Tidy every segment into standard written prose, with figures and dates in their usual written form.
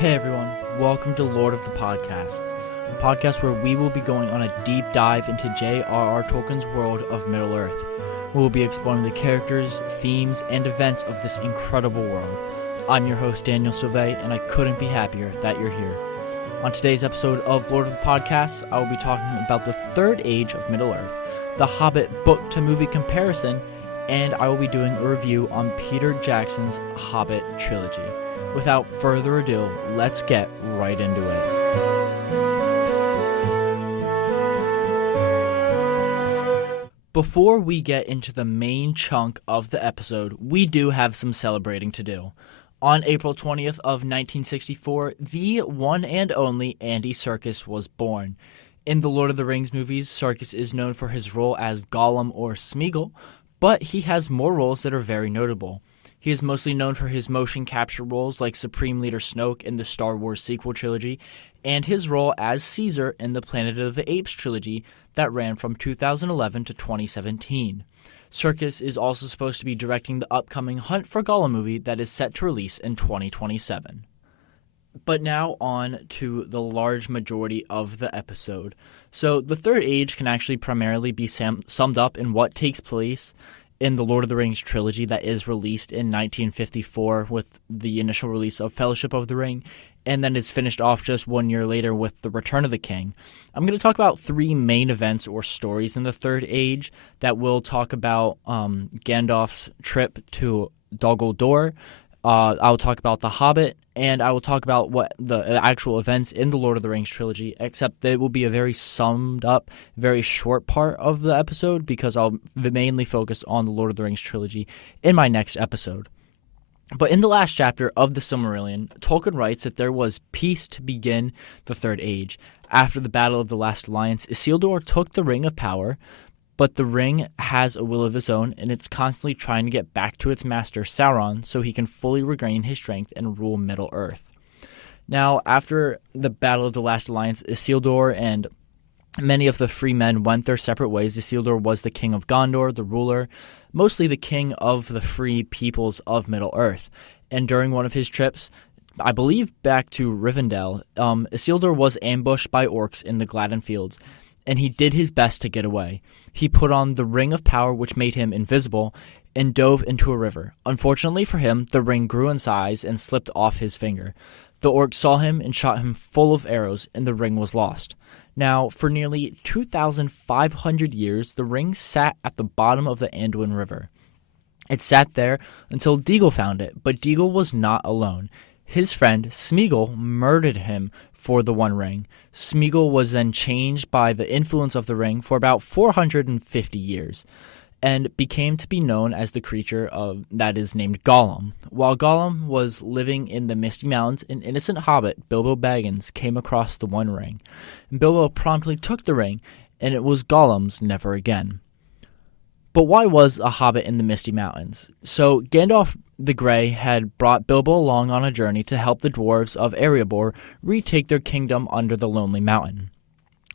Hey everyone, welcome to Lord of the Podcasts, a podcast where we will be going on a deep dive into J.R.R. Tolkien's world of Middle-earth. We will be exploring the characters, themes, and events of this incredible world. I'm your host Daniel Sauvé, and I couldn't be happier that you're here. On today's episode of Lord of the Podcasts, I will be talking about the Third Age of Middle-earth, the Hobbit book-to-movie comparison, and I will be doing a review on Peter Jackson's Hobbit trilogy. Without further ado, let's get right into it. Before we get into the main chunk of the episode, we do have some celebrating to do. On April 20th of 1964, the one and only Andy Serkis was born. In the Lord of the Rings movies, Serkis is known for his role as Gollum or Smeagol, but he has more roles that are very notable. He is mostly known for his motion capture roles like Supreme Leader Snoke in the Star Wars sequel trilogy, and his role as Caesar in the Planet of the Apes trilogy that ran from 2011 to 2017. Serkis is also supposed to be directing the upcoming Hunt for Gollum movie that is set to release in 2027. But now on to the large majority of the episode. So the Third Age can actually primarily be summed up in what takes place in the Lord of the Rings trilogy that is released in 1954 with the initial release of Fellowship of the Ring, and then is finished off just 1 year later with The Return of the King. I'm going to talk about three main events or stories in the Third Age that will talk about Gandalf's trip to Dol Guldur. I'll talk about The Hobbit, and I will talk about what the actual events in the Lord of the Rings trilogy, except that it will be a very summed up, very short part of the episode because I'll mainly focus on the Lord of the Rings trilogy in my next episode. But in the last chapter of the Silmarillion, Tolkien writes that there was peace to begin the Third Age. After the Battle of the Last Alliance, Isildur took the Ring of Power, but the ring has a will of its own, and it's constantly trying to get back to its master, Sauron, so he can fully regain his strength and rule Middle-earth. Now, after the Battle of the Last Alliance, Isildur and many of the free men went their separate ways. Isildur was the king of Gondor, the ruler, mostly the king of the free peoples of Middle-earth. And during one of his trips, I believe back to Rivendell, Isildur was ambushed by orcs in the Gladden Fields, and he did his best to get away. He put on the Ring of Power, which made him invisible, and dove into a river. Unfortunately for him, the ring grew in size and slipped off his finger. The orc saw him and shot him full of arrows, and the ring was lost. Now, for nearly 2,500 years, the ring sat at the bottom of the Anduin River. It sat there until Déagol found it, but Déagol was not alone. His friend, Smeagol, murdered him for the One Ring. Smeagol was then changed by the influence of the ring for about 450 years, and became to be known as the creature that is named Gollum. While Gollum was living in the Misty Mountains, an innocent hobbit, Bilbo Baggins, came across the One Ring. And Bilbo promptly took the ring, and it was Gollum's never again. But why was a hobbit in the Misty Mountains? So Gandalf the Grey had brought Bilbo along on a journey to help the dwarves of Erebor retake their kingdom under the Lonely Mountain.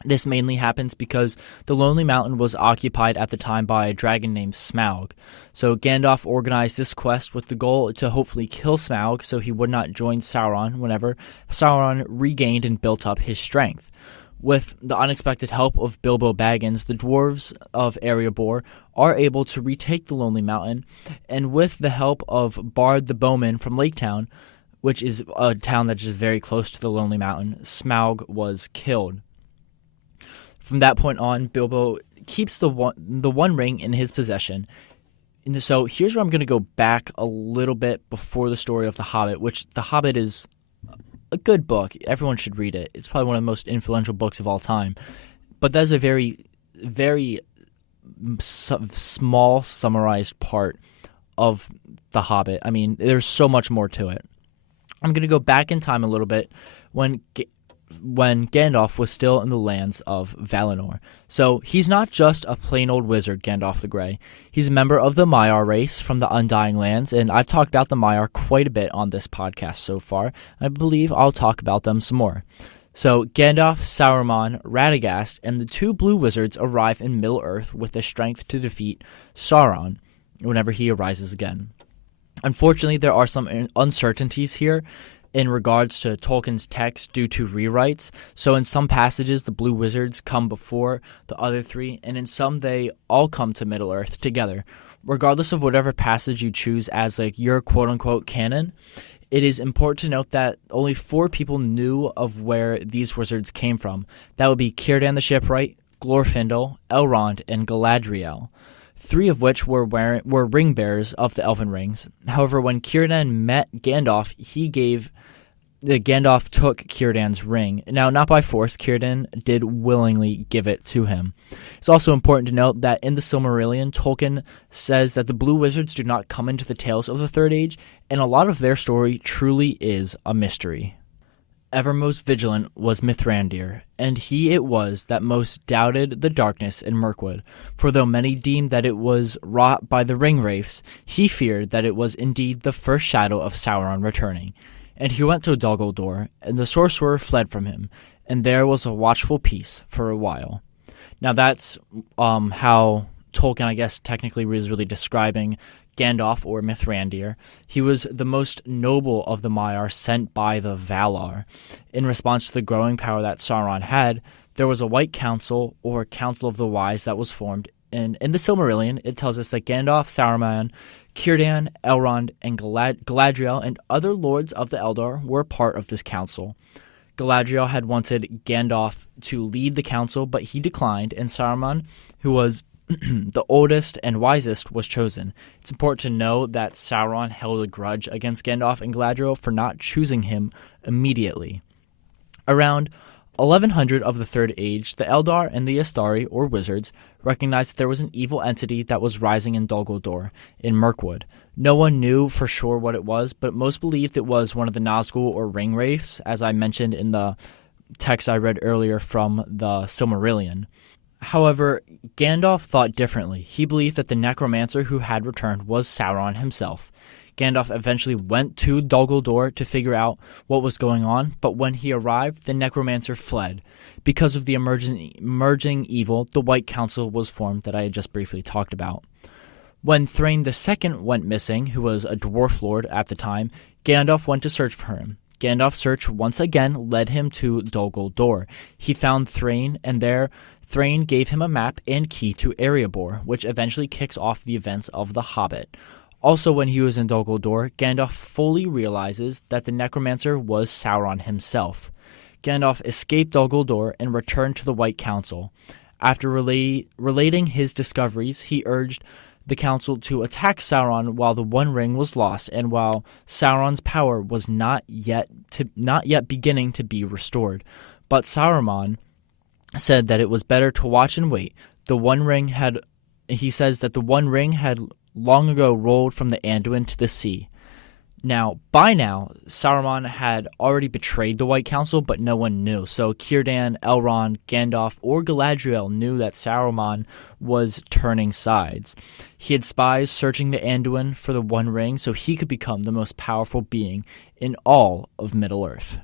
This mainly happens because the Lonely Mountain was occupied at the time by a dragon named Smaug. So Gandalf organized this quest with the goal to hopefully kill Smaug so he would not join Sauron whenever Sauron regained and built up his strength. With the unexpected help of Bilbo Baggins, the dwarves of Erebor are able to retake the Lonely Mountain, and with the help of Bard the Bowman from Lake Town, which is a town that's just very close to the Lonely Mountain, Smaug was killed. From that point on, Bilbo keeps the one ring in his possession. And so here's where I'm going to go back a little bit before the story of The Hobbit, which The Hobbit is a good book. Everyone should read it. It's probably one of the most influential books of all time. But that's a very, very small, summarized part of The Hobbit. I mean, there's so much more to it. I'm going to go back in time a little bit when Gandalf was still in the lands of Valinor. So he's not just a plain old wizard, Gandalf the Grey. He's a member of the Maiar race from the Undying Lands, and I've talked about the Maiar quite a bit on this podcast so far. I believe I'll talk about them some more. So Gandalf, Saruman, Radagast, and the two blue wizards arrive in Middle-earth with the strength to defeat Sauron whenever he arises again. Unfortunately, there are some uncertainties here in regards to Tolkien's text due to rewrites. So in some passages, the Blue Wizards come before the other three, and in some they all come to Middle-earth together. Regardless of whatever passage you choose as like your quote-unquote canon, it is important to note that only 4 people knew of where these wizards came from. That would be Círdan the Shipwright, Glorfindel, Elrond, and Galadriel, 3 of which were ring bearers of the Elven Rings. However, when Círdan met Gandalf, Gandalf took Círdan's ring. Now, not by force, Círdan did willingly give it to him. It's also important to note that in the Silmarillion, Tolkien says that the Blue Wizards do not come into the tales of the Third Age, and a lot of their story truly is a mystery. Ever most vigilant was Mithrandir, and he it was that most doubted the darkness in Mirkwood. For though many deemed that it was wrought by the ring-wraiths, he feared that it was indeed the first shadow of Sauron returning. And he went to Dol Guldur, and the sorcerer fled from him, and there was a watchful peace for a while. Now that's how Tolkien, I guess, technically was really describing Gandalf or Mithrandir. He was the most noble of the Maiar sent by the Valar. In response to the growing power that Sauron had, there was a White Council, or Council of the Wise, that was formed. And in the Silmarillion, it tells us that Gandalf, Saruman, Círdan, Elrond, and Galadriel and other lords of the Eldar were part of this council. Galadriel had wanted Gandalf to lead the council, but he declined, and Saruman, who was the oldest and wisest, was chosen. It's important to know that Sauron held a grudge against Gandalf and Galadriel for not choosing him immediately. Around 1100 of the Third Age, the Eldar and the Istari, or wizards, recognized that there was an evil entity that was rising in Dol Guldur, in Mirkwood. No one knew for sure what it was, but most believed it was one of the Nazgul or ring-wraiths, as I mentioned in the text I read earlier from the Silmarillion. However, Gandalf thought differently. He believed that the necromancer who had returned was Sauron himself. Gandalf eventually went to Dol Guldur to figure out what was going on, but when he arrived, the necromancer fled. Because of the emerging evil, the White Council was formed that I had just briefly talked about. When Thrain II went missing, who was a dwarf lord at the time, Gandalf went to search for him. Gandalf's search once again led him to Dol Guldur. He found Thrain, and there Thrain gave him a map and key to Erebor, which eventually kicks off the events of The Hobbit. Also, when he was in Dol Guldur, Gandalf fully realizes that the necromancer was Sauron himself. Gandalf escaped Dol Guldur and returned to the White Council. After relating his discoveries, he urged the council to attack Sauron while the One Ring was lost and while Sauron's power was not yet beginning to be restored. But Saruman said that it was better to watch and wait. He says that the One Ring had long ago rolled from the Anduin to the sea. By now, Saruman had already betrayed the White Council, but no one knew. So Círdan, Elrond, Gandalf, or Galadriel knew that Saruman was turning sides. He had spies searching the Anduin for the One Ring so he could become the most powerful being in all of Middle-earth.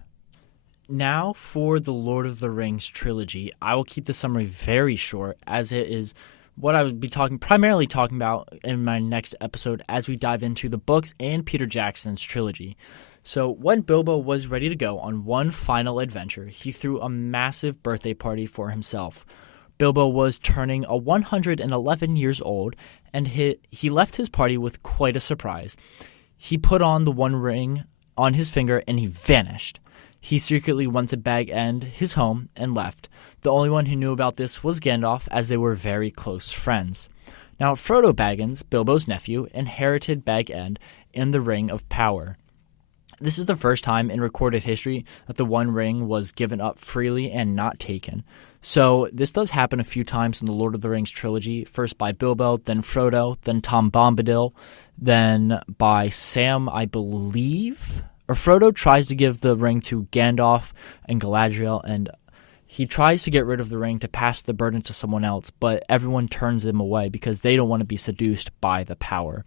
Now for the Lord of the Rings trilogy. I will keep the summary very short, as it is what I would be primarily talking about in my next episode as we dive into the books and Peter Jackson's trilogy. So when Bilbo was ready to go on one final adventure, he threw a massive birthday party for himself. Bilbo was turning 111 years old, and he left his party with quite a surprise. He put on the One Ring on his finger and he vanished. He secretly went to Bag End, his home, and left. The only one who knew about this was Gandalf, as they were very close friends. Now, Frodo Baggins, Bilbo's nephew, inherited Bag End and the Ring of Power. This is the first time in recorded history that the One Ring was given up freely and not taken. So this does happen a few times in the Lord of the Rings trilogy, first by Bilbo, then Frodo, then Tom Bombadil, then by Sam, I believe. Or Frodo tries to give the ring to Gandalf and Galadriel, and he tries to get rid of the ring to pass the burden to someone else, but everyone turns him away because they don't want to be seduced by the power.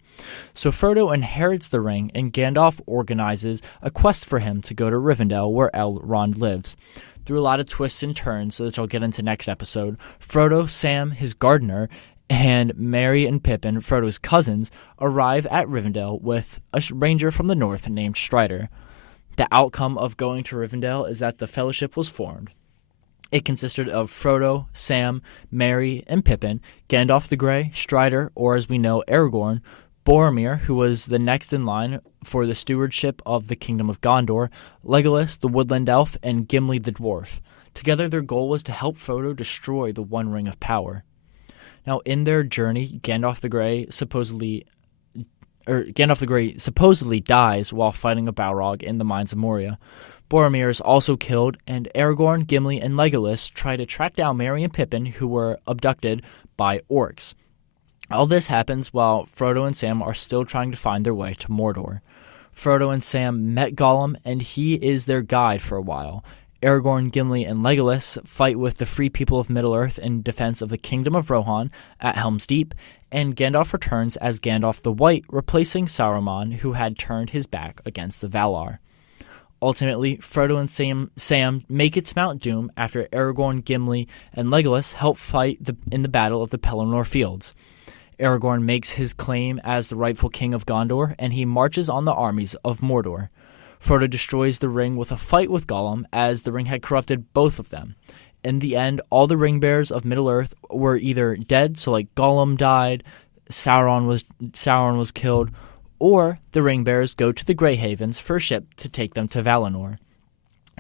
So Frodo inherits the ring, and Gandalf organizes a quest for him to go to Rivendell, where Elrond lives. Through a lot of twists and turns, which I'll get into next episode, Frodo, Sam, his gardener, and Merry and Pippin, Frodo's cousins, arrive at Rivendell with a ranger from the north named Strider. The outcome of going to Rivendell is that the Fellowship was formed. It consisted of Frodo, Sam, Merry, and Pippin, Gandalf the Grey, Strider, or as we know, Aragorn, Boromir, who was the next in line for the stewardship of the Kingdom of Gondor, Legolas, the Woodland Elf, and Gimli the Dwarf. Together, their goal was to help Frodo destroy the One Ring of Power. Now, in their journey, Gandalf the Grey supposedly dies while fighting a Balrog in the Mines of Moria. Boromir is also killed, and Aragorn, Gimli, and Legolas try to track down Merry and Pippin, who were abducted by orcs. All this happens while Frodo and Sam are still trying to find their way to Mordor. Frodo and Sam met Gollum, and he is their guide for a while. Aragorn, Gimli, and Legolas fight with the free people of Middle-earth in defense of the Kingdom of Rohan at Helm's Deep, and Gandalf returns as Gandalf the White, replacing Saruman, who had turned his back against the Valar. Ultimately, Frodo and Sam make it to Mount Doom after Aragorn, Gimli, and Legolas help fight in the Battle of the Pelennor Fields. Aragorn makes his claim as the rightful king of Gondor, and he marches on the armies of Mordor. Frodo destroys the ring with a fight with Gollum, as the ring had corrupted both of them. In the end, all the ring bearers of Middle-earth were either dead, so like Gollum died, Sauron was killed, or the ring bearers go to the Grey Havens for a ship to take them to Valinor.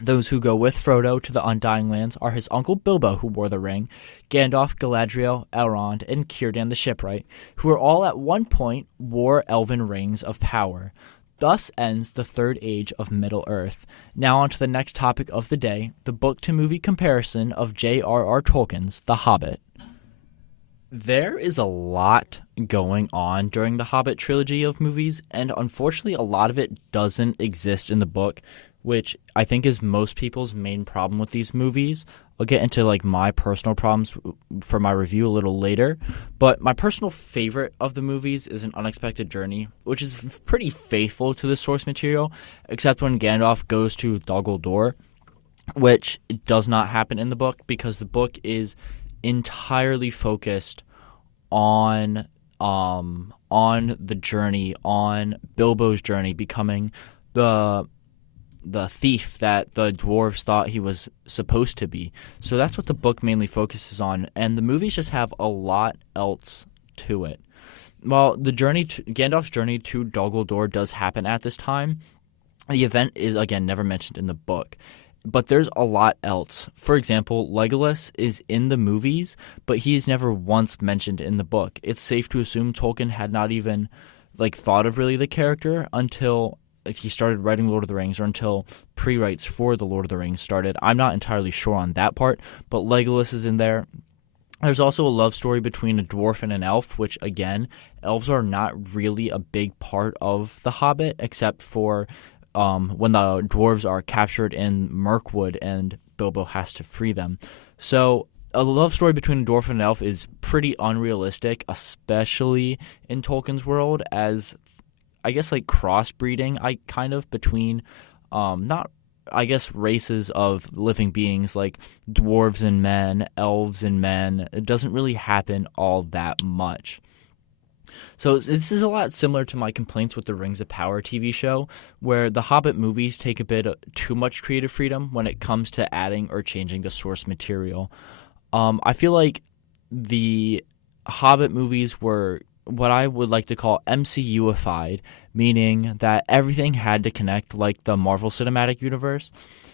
Those who go with Frodo to the Undying Lands are his uncle Bilbo, who wore the ring, Gandalf, Galadriel, Elrond, and Círdan the Shipwright, who were all at one point wore elven rings of power. Thus ends the Third Age of Middle-earth. Now on to the next topic of the day, the book-to-movie comparison of J.R.R. Tolkien's The Hobbit. There is a lot going on during the Hobbit trilogy of movies, and unfortunately a lot of it doesn't exist in the book, which I think is most people's main problem with these movies. I'll get into like my personal problems for my review a little later, but my personal favorite of the movies is An Unexpected Journey, which is pretty faithful to the source material, except when Gandalf goes to Dol Guldur, which does not happen in the book because the book is entirely focused on the journey, on Bilbo's journey, becoming the thief that the dwarves thought he was supposed to be. So that's what the book mainly focuses on, and the movies just have a lot else to it. While Gandalf's journey to Dol Guldur does happen at this time, the event is, again, never mentioned in the book. But there's a lot else. For example, Legolas is in the movies, but he is never once mentioned in the book. It's safe to assume Tolkien had not even thought of really the character until he started writing Lord of the Rings, or until pre-writes for the Lord of the Rings started. I'm not entirely sure on that part, but Legolas is in there. There's also a love story between a dwarf and an elf, which, again, elves are not really a big part of The Hobbit, except for when the dwarves are captured in Mirkwood and Bilbo has to free them. So a love story between a dwarf and an elf is pretty unrealistic, especially in Tolkien's world, as I guess crossbreeding between races of living beings like dwarves and men, elves and men. It doesn't really happen all that much. So this is a lot similar to my complaints with the Rings of Power TV show, where the Hobbit movies take a bit too much creative freedom when it comes to adding or changing the source material. I feel like the Hobbit movies were what I would like to call MCU-ified, meaning that everything had to connect like the Marvel Cinematic Universe.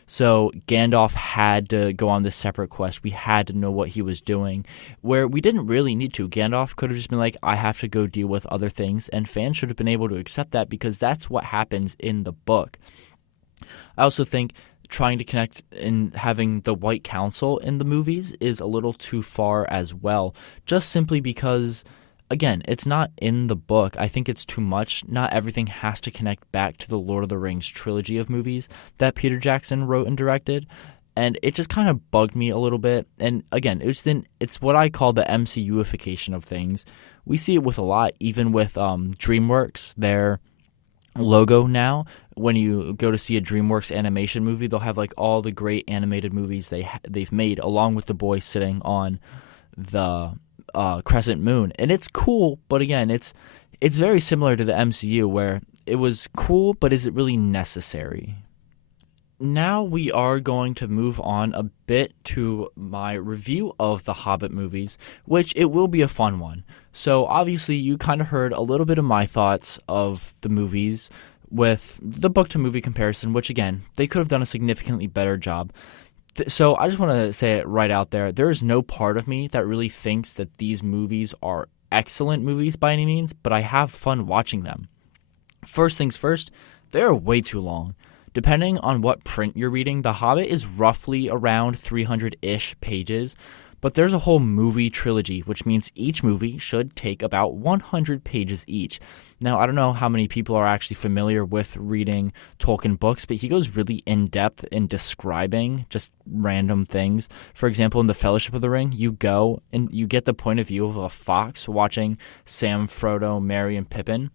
So Gandalf had to go on this separate quest. We had to know what he was doing, where we didn't really need to. Gandalf could have just been like, I have to go deal with other things, and fans should have been able to accept that because that's what happens in the book. I also think trying to connect and having the White Council in the movies is a little too far as well, just simply because, again, it's not in the book. I think it's too much. Not everything has to connect back to the Lord of the Rings trilogy of movies that Peter Jackson wrote and directed. And it just kind of bugged me a little bit. And again, it's what I call the MCU-ification of things. We see it with a lot, even with DreamWorks, their logo now. When you go to see a DreamWorks animation movie, they'll have all the great animated movies they've made, along with the boy sitting on the crescent moon, and it's cool, but again, it's very similar to the MCU, where it was cool, but is it really necessary? now we are going to move on a bit to my review of the Hobbit movies, which it will be a fun one. So obviously you kind of heard a little bit of my thoughts of the movies with the book-to-movie comparison, which again, they could have done a significantly better job. So I just want to say it right out there. There is no part of me that really thinks that these movies are excellent movies by any means, but I have fun watching them. First things first, they're way too long. Depending on what print you're reading, The Hobbit is roughly around 300-ish pages, but there's a whole movie trilogy, which means each movie should take about 100 pages each. Now, I don't know how many people are actually familiar with reading Tolkien books, but he goes really in-depth in describing just random things. For example, in The Fellowship of the Ring, you go and you get the point of view of a fox watching Sam, Frodo, Merry, and Pippin.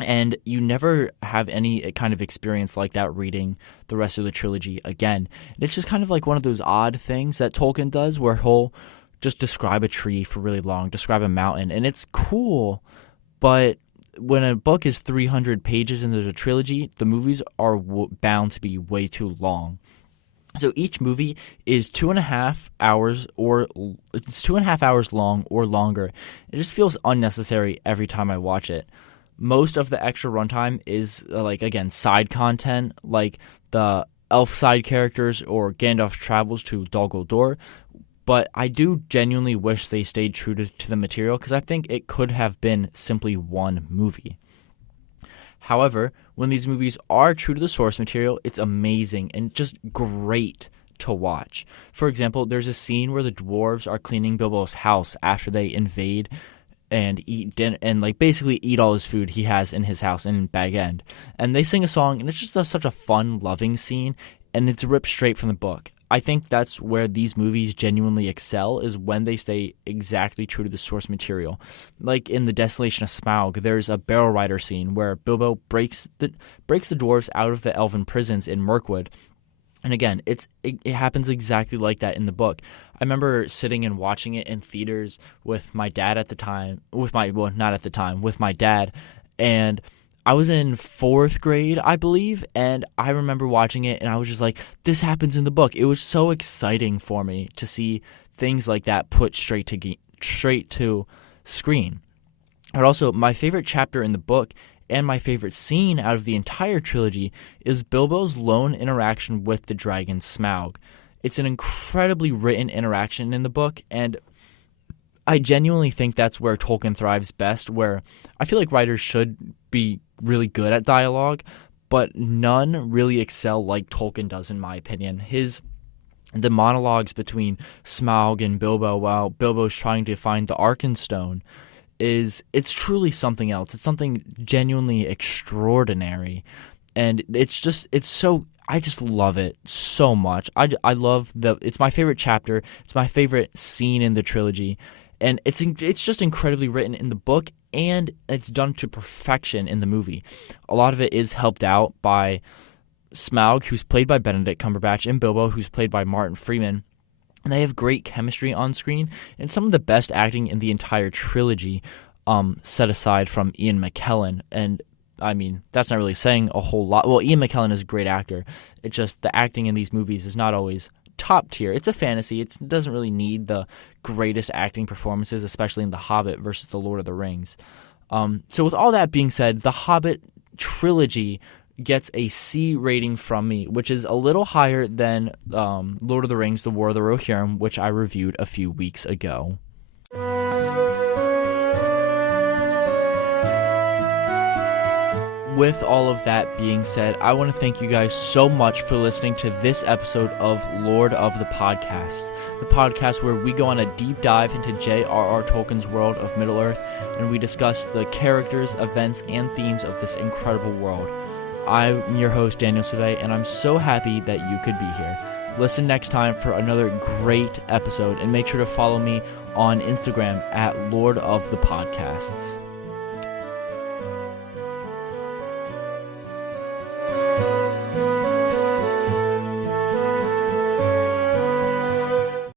And you never have any kind of experience like that reading the rest of the trilogy again. And it's just kind of like one of those odd things that Tolkien does where he'll just describe a tree for really long, describe a mountain. And it's cool, but when a book is 300 pages and there's a trilogy, the movies are bound to be way too long. So each movie is 2.5 hours it's 2.5 hours long or longer. It just feels unnecessary every time I watch it. Most of the extra runtime is, side content, like the elf side characters or Gandalf travels to Dol Guldur. But I do genuinely wish they stayed true to the material because I think it could have been simply one movie. However, when these movies are true to the source material, it's amazing and just great to watch. For example, there's a scene where the dwarves are cleaning Bilbo's house after they invade and eat basically eat all his food he has in his house in Bag End. And they sing a song, and it's just such a fun, loving scene, and it's ripped straight from the book. I think that's where these movies genuinely excel, is when they stay exactly true to the source material. Like in The Desolation of Smaug, there's a barrel rider scene where Bilbo breaks the dwarves out of the elven prisons in Mirkwood. And again, it happens exactly like that in the book. I remember sitting and watching it in theaters with my dad at the time, with my dad, and I was in 4th grade, I believe, and I remember watching it, and I was just like, this happens in the book. It was so exciting for me to see things like that put straight to screen. But also, my favorite chapter in the book and my favorite scene out of the entire trilogy is Bilbo's lone interaction with the dragon Smaug. It's an incredibly written interaction in the book, and I genuinely think that's where Tolkien thrives best, where I feel like writers should be really good at dialogue, but none really excel like Tolkien does, in my opinion. The monologues between Smaug and Bilbo while Bilbo's trying to find the Arkenstone it's truly something else. It's something genuinely extraordinary, and I just love it so much. I love it's my favorite chapter. It's my favorite scene in the trilogy, and it's just incredibly written in the book, and it's done to perfection in the movie. A lot of it is helped out by Smaug, who's played by Benedict Cumberbatch, and Bilbo, who's played by Martin Freeman. And they have great chemistry on screen, and some of the best acting in the entire trilogy, set aside from Ian McKellen. And, I mean, that's not really saying a whole lot. Well, Ian McKellen is a great actor. It's just the acting in these movies is not always top tier. It's a fantasy. It doesn't really need the greatest acting performances, especially in The Hobbit versus The Lord of the Rings. So with all that being said, The Hobbit trilogy gets a C rating from me, which is a little higher than Lord of the Rings, The War of the Rohirrim, which I reviewed a few weeks ago. With all of that being said, I want to thank you guys so much for listening to this episode of Lord of the Podcasts, the podcast where we go on a deep dive into J.R.R. Tolkien's world of Middle-earth, and we discuss the characters, events, and themes of this incredible world. I'm your host, Daniel Survey, and I'm so happy that you could be here. Listen next time for another great episode, and make sure to follow me on Instagram at Lord of the Podcasts.